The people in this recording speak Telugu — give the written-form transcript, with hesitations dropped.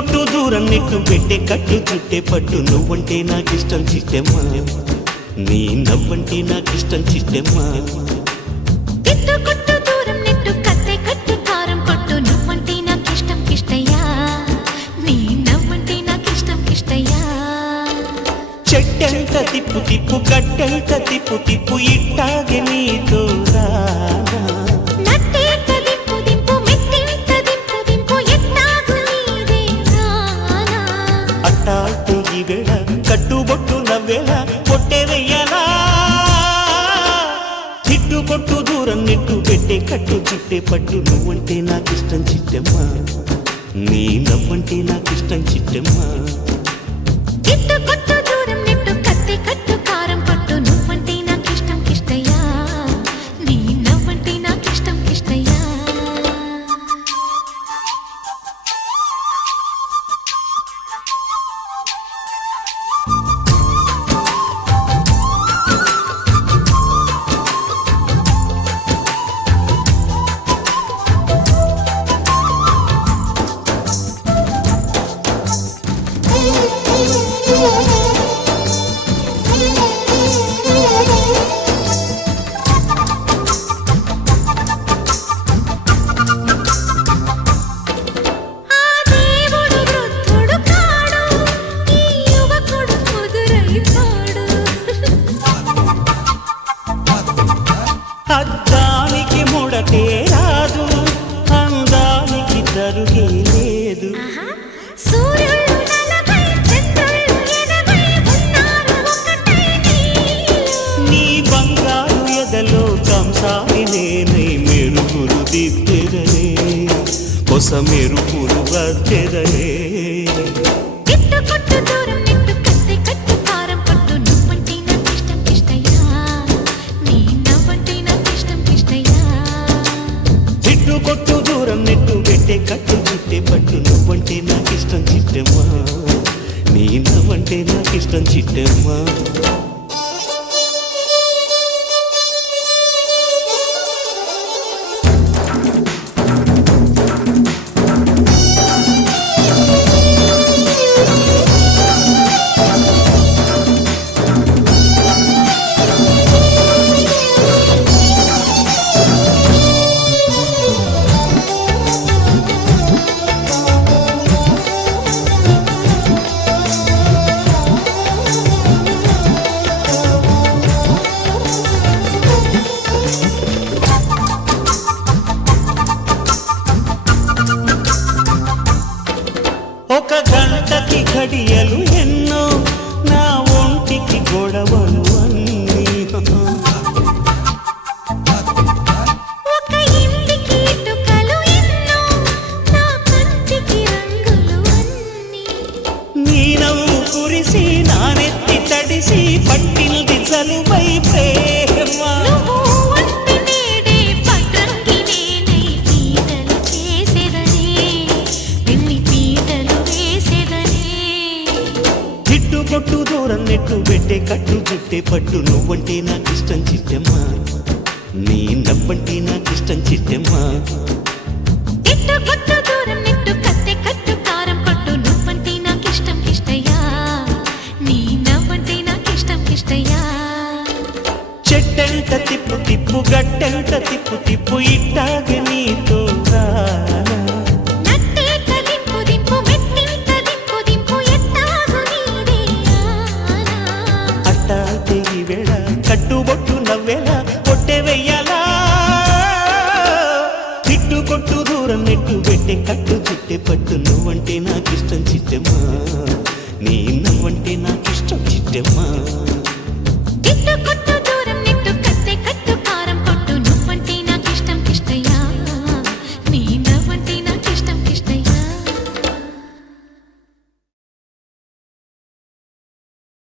కొట్టు దూరం నెట్టు పెట్టే కట్టు చుట్టే పట్టు నువ్వంటే నాకిష్టం చిట్టెమ్మా నీ నవ్వంటే నాకిష్టం చిట్టెమ్మా తిట్టు కొట్టు దూరం నెట్టు కత్తే కట్టు కారం కొట్టు నువ్వంటే నాకిష్టం కిష్టయ్యా నీ నవ్వంటే నాకిష్టం కిష్టయ్యా చెట్టెంత తిప్పు తిప్పు గట్టెంత తిప్పు తిప్పు ఇట్టాగే నీతో రానా నట్టేంత దింపు దింపు మెట్టేంత దింపు దింపు ఎట్టాగు నీదే రానా అట్టాల్తే ఈ వేళ కట్టుబొట్టు నవ్వేళ పొట్టే వెయ్యాలా తిట్టు కొట్టు దూరం నెట్టు పెట్టే కట్టు చుట్టే పట్టు నువ్వంటే నాకిష్టం చిట్టెమ్మా నీ నవ్వంటే నాకిష్టం చిట్టెమ్మా తిట్టు కొట్టు దూరం నెట్టు కత్తే కట్టు కారం కొట్టు నువ్వంటే నాకిష్టం కిష్టయ్యా నీ నవ్వంటే నాకిష్టం కిష్టయ్యా అద్దానికి ముడతే రాదు అందానికి తరుగే లేదు సూర్యుడు 40 చంద్రుడు 80 ఉన్నారు ఒకటై నీ బంగారు ఎదలో కంసాలి నేనై మెరుగులు దిద్దెదనే కొస మెరుగులు వద్దెదనే తిట్టు కొట్టు దూరం నెట్టు కత్తి కట్టు కారం కొట్టు నువ్వంటే నాకిష్టం కిష్టయ్యా నీ నవ్వంటే నాకిష్టం కిష్టయ్యా తిట్టు కొట్టు దూరం నెట్టు పెట్టే కట్టు చుట్టే పట్టు నువ్వంటే నాకిష్టం చిట్టెమ్మా నీ నవ్వంటే నాకిష్టం చిట్టెమ్మా ఒక గంటకి ఘడియలు ఎన్నో నా ఒంటికి గొడవలు అన్నీ ఒక ఇంటికి ఇటుకలు ఎన్నో నా కంటికి రంగులు అన్నీ నీ నవ్వు కురిసి నా నెత్తి తడిసి పట్టిల్ది చలువై ప్రేమ నువ్వు ఒంటి నేడే పట్రంగి నేనై పీటలు చేసేదనే పెళ్లి పీటలు వేసేదనే తిట్టు కొట్టు దూరం నెట్టు పెట్టే కట్టు చుట్టే పట్టు నువ్వంటే నాకిష్టం చిట్టెమ్మా నీ నవ్వంటే నాకిష్టం చిట్టెమ్మా తిట్టు కొట్టు దూరం నెట్టు కత్తే కట్టు కారం కొట్టు నువ్వంటే నాకిష్టం కిష్టయ్యా నీ నవ్వంటే నాకిష్టం కిష్టయ్యా చెట్టెంట తిప్పు తిప్పు గట్టెంట తిప్పు తిప్పు ఇట్టాగే నీతో రానా నట్టేంత దింపు దింపు మెట్టేంత దింపు దింపు ఎట్టాగు నీదే రానా అట్టాల్తే ఈ వేళ కట్టుబొట్టు నవ్వేలా పొట్టే వెయ్యాలా తిట్టు కొట్టు దూరం నెట్టు పెట్టే కట్టు చుట్టే పట్టు నువ్వంటే నాకిష్టం చిట్టెమ్మా నీ నవ్వంటే నాకిష్టం చిట్టెమ్మా తిట్టు కొట్టు